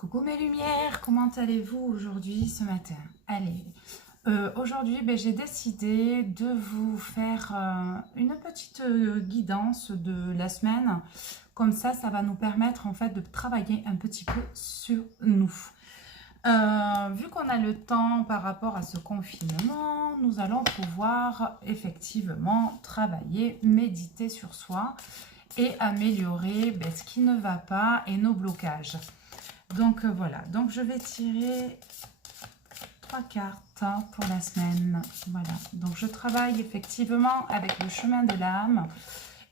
Coucou mes lumières, comment allez-vous aujourd'hui ce matin? Allez, aujourd'hui j'ai décidé de vous faire une petite guidance de la semaine. Comme ça va nous permettre en fait de travailler un petit peu sur nous. Vu qu'on a le temps par rapport à ce confinement, nous allons pouvoir effectivement travailler, méditer sur soi et améliorer ce qui ne va pas et nos blocages. Donc voilà, donc je vais tirer 3 cartes pour la semaine. Voilà, donc je travaille effectivement avec le chemin de l'âme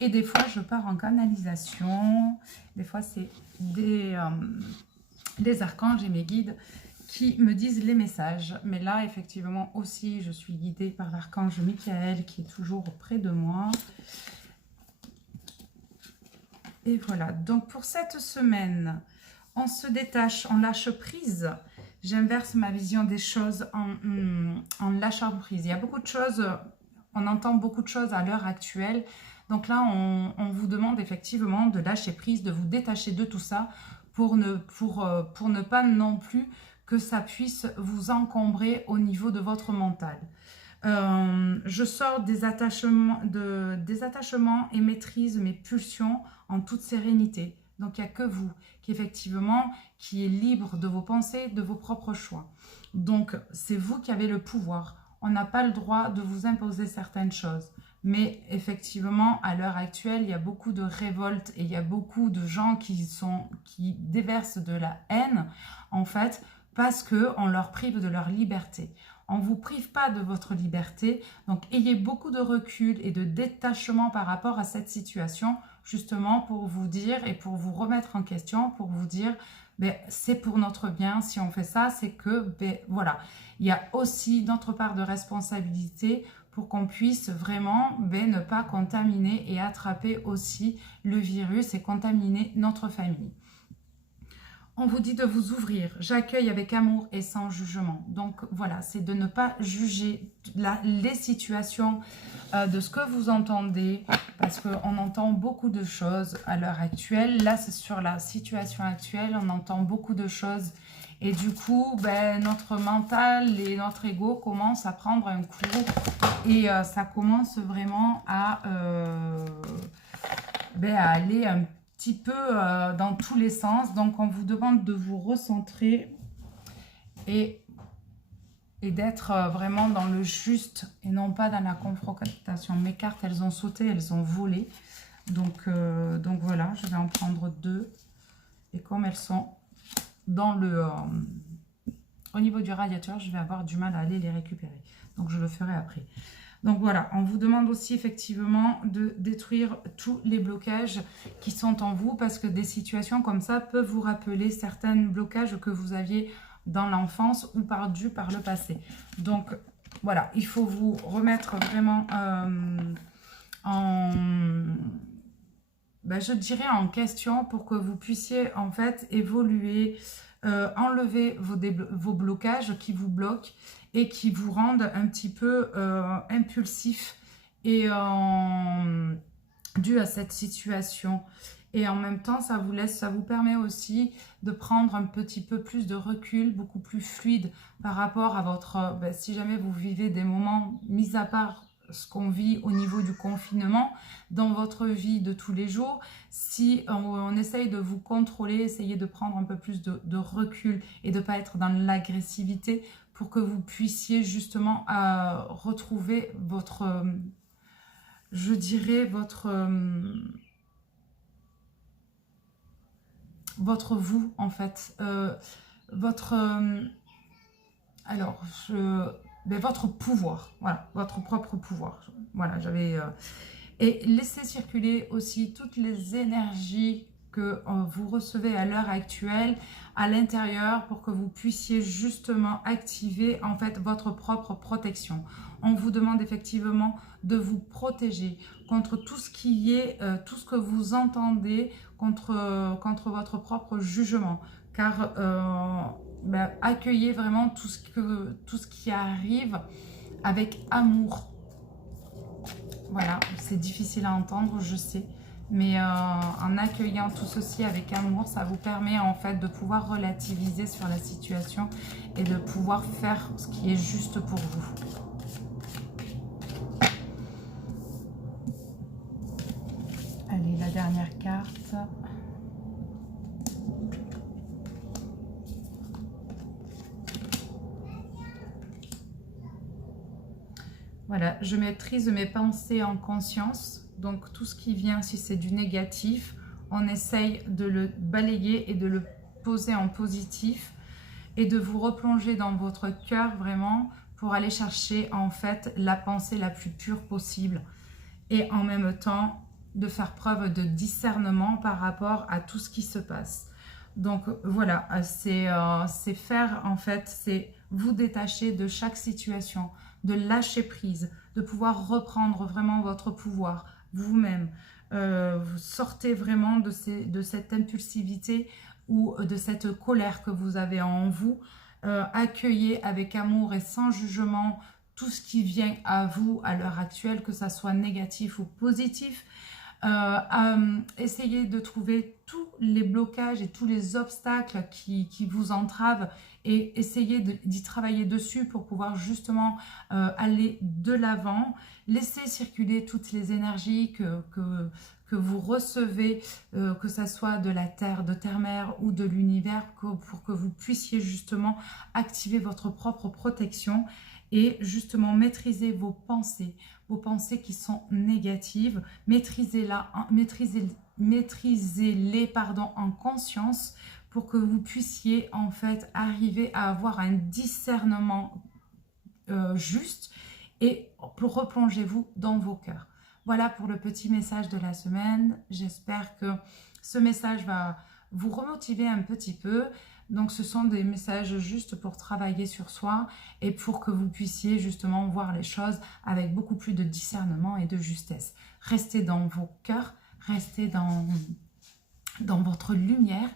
et des fois je pars en canalisation, des fois c'est des archanges et mes guides qui me disent les messages. Mais là effectivement aussi je suis guidée par l'archange Michael qui est toujours auprès de moi. Et voilà, donc pour cette semaine, on se détache, on lâche prise. J'inverse ma vision des choses en lâchant prise. Il y a beaucoup de choses, on entend beaucoup de choses à l'heure actuelle. Donc là, on vous demande effectivement de lâcher prise, de vous détacher de tout ça pour ne pas non plus que ça puisse vous encombrer au niveau de votre mental. Je sors des attachements et maîtrise mes pulsions en toute sérénité. Donc, il n'y a que vous qui est libre de vos pensées, de vos propres choix. Donc, c'est vous qui avez le pouvoir. On n'a pas le droit de vous imposer certaines choses. Mais effectivement, à l'heure actuelle, il y a beaucoup de révoltes et il y a beaucoup de gens qui déversent de la haine, en fait, parce qu'on leur prive de leur liberté. On ne vous prive pas de votre liberté, donc ayez beaucoup de recul et de détachement par rapport à cette situation, justement pour vous dire et pour vous remettre en question, pour vous dire, c'est pour notre bien, si on fait ça, c'est que, voilà, il y a aussi notre part de responsabilité pour qu'on puisse vraiment ne pas contaminer et attraper aussi le virus et contaminer notre famille. On vous dit de vous ouvrir. J'accueille avec amour et sans jugement. Donc voilà, c'est de ne pas juger les situations de ce que vous entendez, parce qu'on entend beaucoup de choses à l'heure actuelle. Là, c'est sur la situation actuelle, on entend beaucoup de choses. Et du coup, notre mental et notre ego commencent à prendre un coup. Et ça commence vraiment à aller un petit peu dans tous les sens. Donc on vous demande de vous recentrer et d'être vraiment dans le juste et non pas dans la confrontation. Mes cartes, elles ont sauté, elles ont volé. Donc voilà, je vais en prendre 2. Et comme elles sont dans au niveau du radiateur, je vais avoir du mal à aller les récupérer. Donc je le ferai après. Donc voilà, on vous demande aussi effectivement de détruire tous les blocages qui sont en vous, parce que des situations comme ça peuvent vous rappeler certains blocages que vous aviez dans l'enfance ou par le passé. Donc voilà, il faut vous remettre vraiment je dirais en question pour que vous puissiez en fait évoluer, enlever vos blocages qui vous bloquent et qui vous rendent un petit peu impulsif et dû à cette situation. Et en même temps, ça vous permet aussi de prendre un petit peu plus de recul, beaucoup plus fluide par rapport à votre... si jamais vous vivez des moments, mis à part ce qu'on vit au niveau du confinement, dans votre vie de tous les jours, si on essaye de vous contrôler, essayez de prendre un peu plus de recul et de ne pas être dans l'agressivité, pour que vous puissiez justement retrouver votre, je dirais, votre vous, en fait. Votre pouvoir, voilà, votre propre pouvoir. Voilà, j'avais... et laissez circuler aussi toutes les énergies que vous recevez à l'heure actuelle à l'intérieur, pour que vous puissiez justement activer en fait votre propre protection. On vous demande effectivement de vous protéger contre tout ce qui est, tout ce que vous entendez, contre votre propre jugement, car accueillez vraiment tout ce qui arrive avec amour. Voilà, c'est difficile à entendre, je sais, Mais en accueillant tout ceci avec amour, ça vous permet en fait de pouvoir relativiser sur la situation et de pouvoir faire ce qui est juste pour vous. Allez, la dernière carte. Voilà, je maîtrise mes pensées en conscience. Donc tout ce qui vient, si c'est du négatif, on essaye de le balayer et de le poser en positif et de vous replonger dans votre cœur vraiment pour aller chercher en fait la pensée la plus pure possible et en même temps de faire preuve de discernement par rapport à tout ce qui se passe. Donc voilà, c'est faire en fait, c'est vous détacher de chaque situation, de lâcher prise, de pouvoir reprendre vraiment votre pouvoir vous-même. Vous sortez vraiment de cette impulsivité ou de cette colère que vous avez en vous. Accueillez avec amour et sans jugement tout ce qui vient à vous à l'heure actuelle, que ça soit négatif ou positif. Essayez de trouver tous les blocages et tous les obstacles qui vous entravent et essayez d'y travailler dessus pour pouvoir justement aller de l'avant. Laissez circuler toutes les énergies que vous recevez, que ce soit de la Terre, de Terre-Mère ou de l'univers, pour que vous puissiez justement activer votre propre protection et justement maîtriser vos pensées qui sont négatives, maîtrisez-les en conscience pour que vous puissiez en fait arriver à avoir un discernement juste et replongez-vous dans vos cœurs. Voilà pour le petit message de la semaine. J'espère que ce message va vous remotiver un petit peu. Donc ce sont des messages juste pour travailler sur soi et pour que vous puissiez justement voir les choses avec beaucoup plus de discernement et de justesse. Restez dans vos cœurs, restez dans votre lumière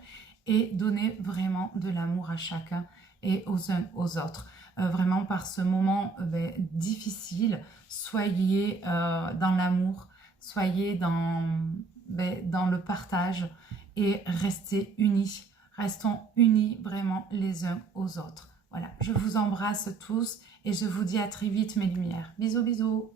et donnez vraiment de l'amour à chacun et aux uns aux autres. Vraiment par ce moment difficile, soyez dans l'amour, soyez dans le partage et restez unis. Restons unis vraiment les uns aux autres. Voilà, je vous embrasse tous et je vous dis à très vite mes lumières. Bisous, bisous.